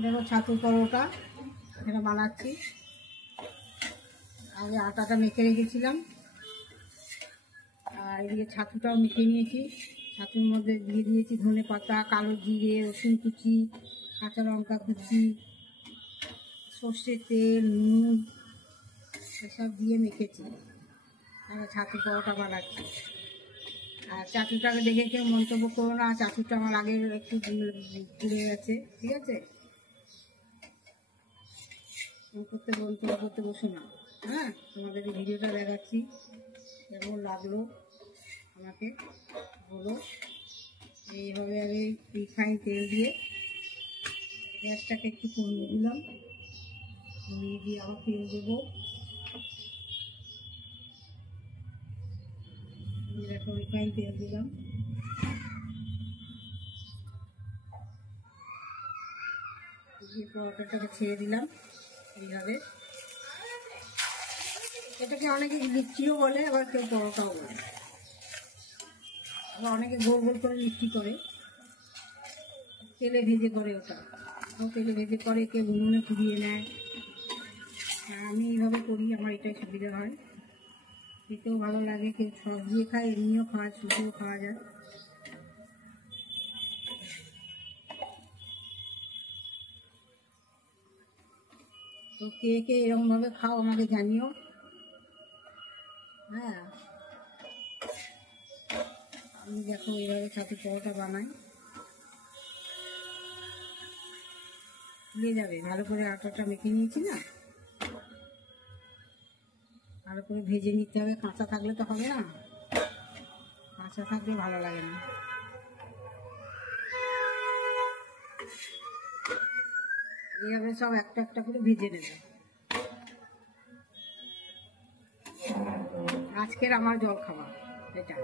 দেখো ছাতুর পরোটা এটা বানাচ্ছি। আগে আটাটা মেখে রেখেছিলাম, আর এদিকে ছাতুটাও মেখে নিয়েছি। ছাতুর মধ্যে দিয়ে দিয়েছি ধনে পাতা, কালো জিরে, রসুন কুচি, কাঁচা লঙ্কা কুচি, সর্ষের তেল, নুন এসব দিয়ে মেখেছি। আর ছাতুর পরোটা বানাচ্ছি। আর চাটুটাকে দেখে কেউ মন্তব্য করো না, চাটুটা আমার আগে একটু পুড়ে গেছে, ঠিক আছে? মন্তব্য করতে বসো না। হ্যাঁ, তোমাদের ভিডিওটা দেখাচ্ছি, কেমন লাগলো আমাকে বলো। এইভাবে আমি রিফাইন তেল দিয়ে গ্যাসটাকে একটু কমিয়ে দিলাম, কমিয়ে দিয়ে আবার তেল দেবো। দেখো রিফাইন তেল দিলাম, দিয়ে পরোটাটাকে ছেড়ে দিলাম এইভাবে। এটাকে অনেকে লিট্টিও বলে, আবার কেউ পরোটাও বলে, আবার অনেকে গোল গোল করে লিট্টি করে, তেলে ভেজে করে। ওটা তেলে ভেজে করে, কেউ উনুনে পুড়িয়ে নেয়। আমি এইভাবে করি, আমার এটাই সুবিধা হয়, খেতেও ভালো লাগে। কেউ সস দিয়ে খায়, এমনিও খাওয়া, শুধুও খাওয়া যায়। তো কে কে এরকমভাবে খাও আমাকে জানিও। হ্যাঁ, আমি দেখো এইভাবে ছাতুর পরোটা বানাই। ফুলে যাবে, ভালো করে আটাটা মেখে নিয়েছি না, ভালো করে ভেজে নিতে হবে। কাঁচা থাকলে তো হবে না, কাঁচা থাকলে ভালো লাগে না। এইভাবে সব একটা একটা করে ভেজে নেবে। আজকের আমার জল খাবার এটা।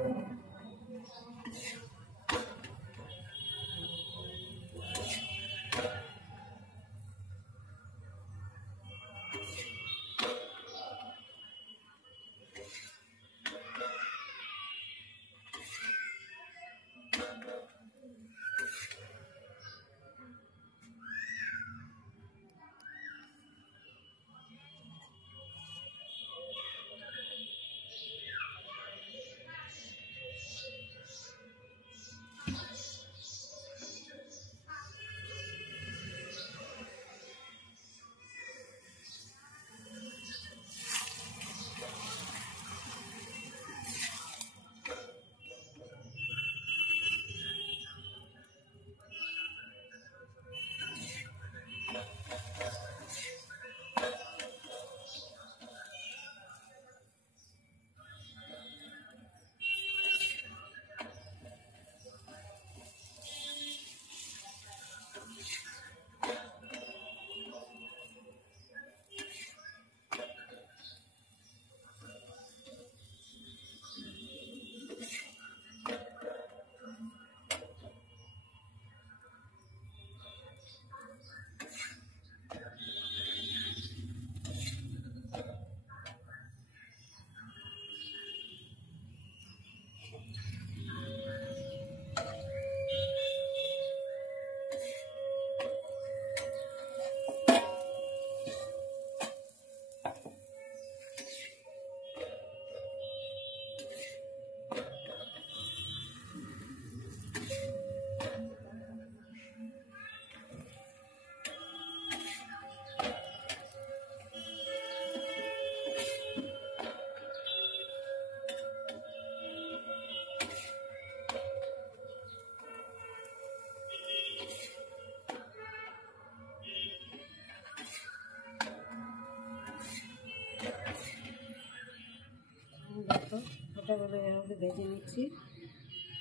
ওটা বলে এভাবে ভেজে নিচ্ছি,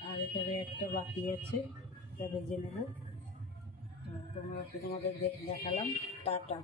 আর এখানে একটা বাকি আছে, এটা ভেজে নেব। তোমাদের দেখালাম। টাটা।